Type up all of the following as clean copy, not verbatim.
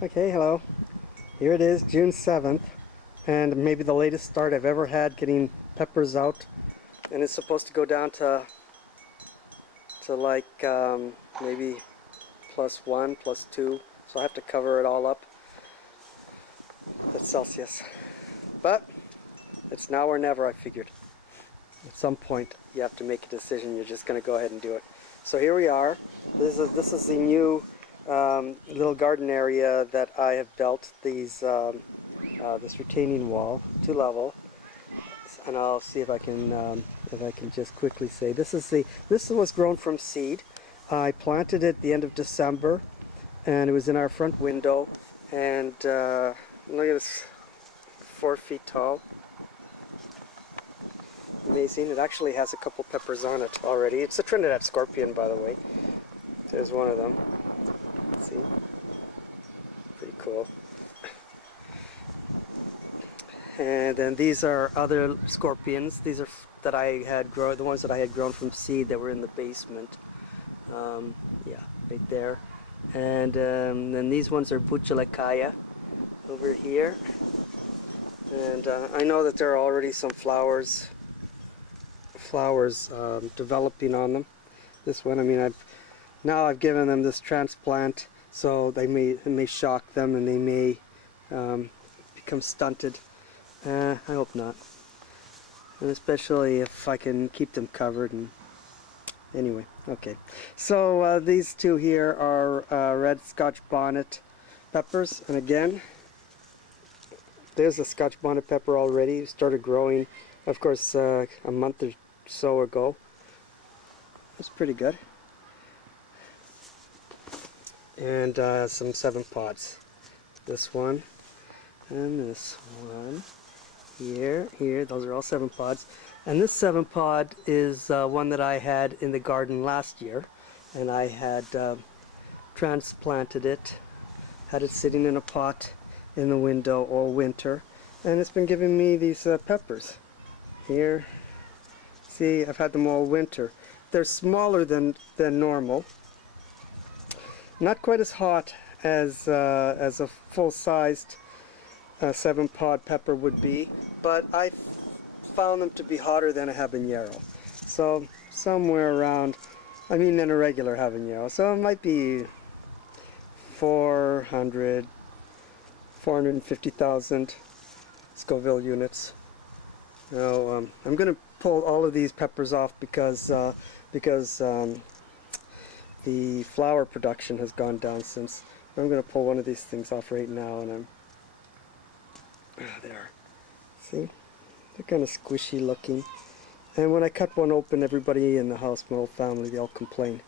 Okay, hello. Here it is, June 7th, and maybe the latest start I've ever had getting peppers out. And it's supposed to go down to like maybe +1, +2. So I have to cover it all up. That's Celsius. But it's now or never, I figured. At some point, you have to make a decision. You're just going to go ahead and do it. So here we are. This is the new little garden area that I have built. This retaining wall, 2-level, and I'll see if I can just quickly say this was grown from seed. I planted it at the end of December, and it was in our front window. And look at this, 4 feet tall. Amazing. It actually has a couple peppers on it already. It's a Trinidad scorpion, by the way. There's one of them. See? Pretty cool. And then these are other scorpions. These are that I had grown, the ones that I had grown from seed that were in the basement. Yeah, right there. And then these ones are Buchalacaya over here. And I know that there are already some flowers developing on them. This one, I mean, I've given them this transplant, so it may shock them and they may become stunted. I hope not, and especially if I can keep them covered. And anyway, okay. So these two here are red Scotch bonnet peppers, and again, there's a Scotch bonnet pepper already. Started growing, of course, a month or so ago. It's pretty good. And some 7 pods. This one and this one. Here, those are all 7 pods. And this 7 pod is one that I had in the garden last year. And I had transplanted it, had it sitting in a pot in the window all winter. And it's been giving me these peppers. Here, see, I've had them all winter. They're smaller than normal. Not quite as hot as a full-sized 7-pod pepper would be, but I found them to be hotter than a habanero. So somewhere around, I mean, than a regular habanero. So it might be 450,000 Scoville units. Now I'm going to pull all of these peppers off because the flower production has gone down since. I'm going to pull one of these things off right now, and there. See? They're kind of squishy looking. And when I cut one open, everybody in the house, my whole family, they all complain.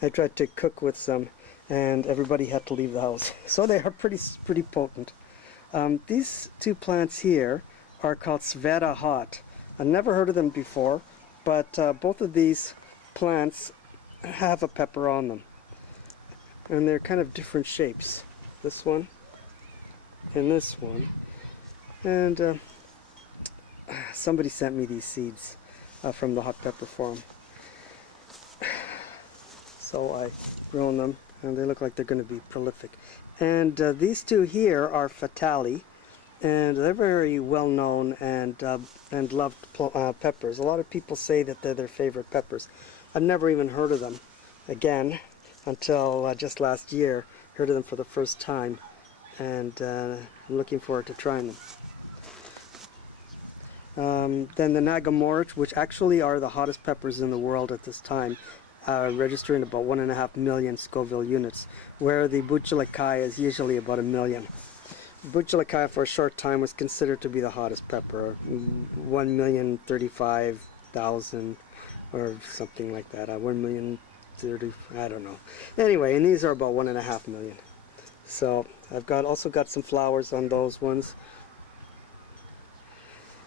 I tried to cook with some, and everybody had to leave the house. So they are pretty potent. These 2 plants here are called Sveta Hot. I've never heard of them before, but both of these plants have a pepper on them. And they're kind of different shapes. This one and this one. And somebody sent me these seeds from the hot pepper farm. So I've grown them, and they look like they're going to be prolific. And these 2 here are Fatali, and they're very well known and loved peppers. A lot of people say that they're their favorite peppers. I've never even heard of them again until just last year. Heard of them for the first time, and I'm looking forward to trying them. Then the Nagamorich, which actually are the hottest peppers in the world at this time, registering about 1.5 million Scoville units, where the Buchalacaya is usually about 1 million. Buchalacaya for a short time was considered to be the hottest pepper, 1,035,000 or something like that, 1,030,000, I don't know. Anyway, and these are about 1.5 million. So I've also got some flowers on those ones.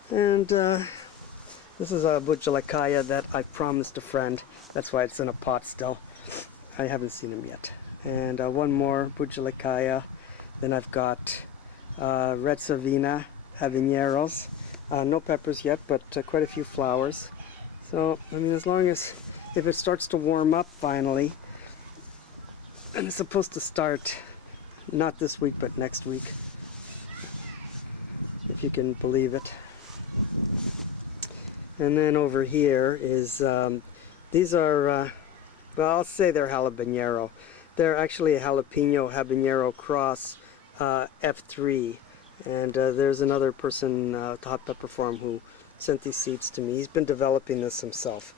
And this is a Buchalacaya that I promised a friend. That's why it's in a pot still. I haven't seen him yet. And one more Buchalacaya. Then I've got Red Savina habaneros. No peppers yet, but quite a few flowers. So, I mean, as long as, if it starts to warm up finally, and it's supposed to start not this week, but next week, if you can believe it. And then over here is, these are, well, I'll say they're habanero. They're actually a jalapeno habanero cross F3. And there's another person at the Hot Pepper Farm who sent these seeds to me. He's been developing this himself.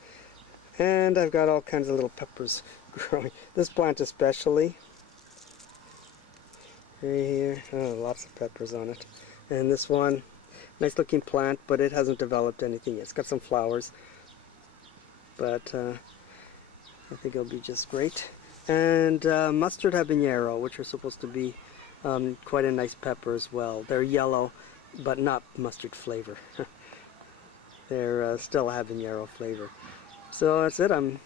And I've got all kinds of little peppers growing. This plant especially. Right here, oh, lots of peppers on it. And this one, nice looking plant, but it hasn't developed anything yet. It's got some flowers, but I think it'll be just great. And mustard habanero, which are supposed to be quite a nice pepper as well. They're yellow, but not mustard flavor. They're still habanero flavor. So that's it. I'm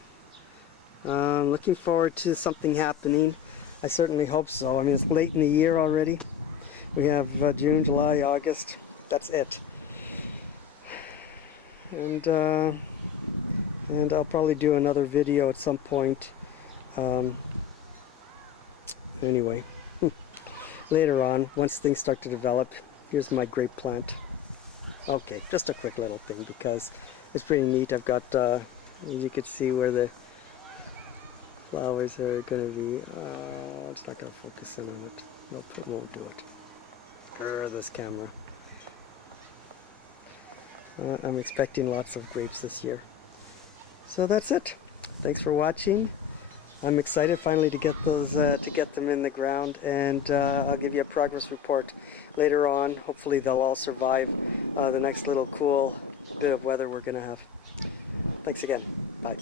looking forward to something happening. I certainly hope so. I mean, it's late in the year already. We have June, July, August. That's it. And I'll probably do another video at some point. Anyway, later on, once things start to develop, here's my grape plant. Okay, just a quick little thing because it's pretty neat. I've got, you can see where the flowers are going to be. It's not going to focus in on it. Nope, it won't do it. This camera. I'm expecting lots of grapes this year. So that's it. Thanks for watching. I'm excited finally to get those, to get them in the ground, and I'll give you a progress report later on. Hopefully they'll all survive the next little cool bit of weather we're going to have. Thanks again. Bye.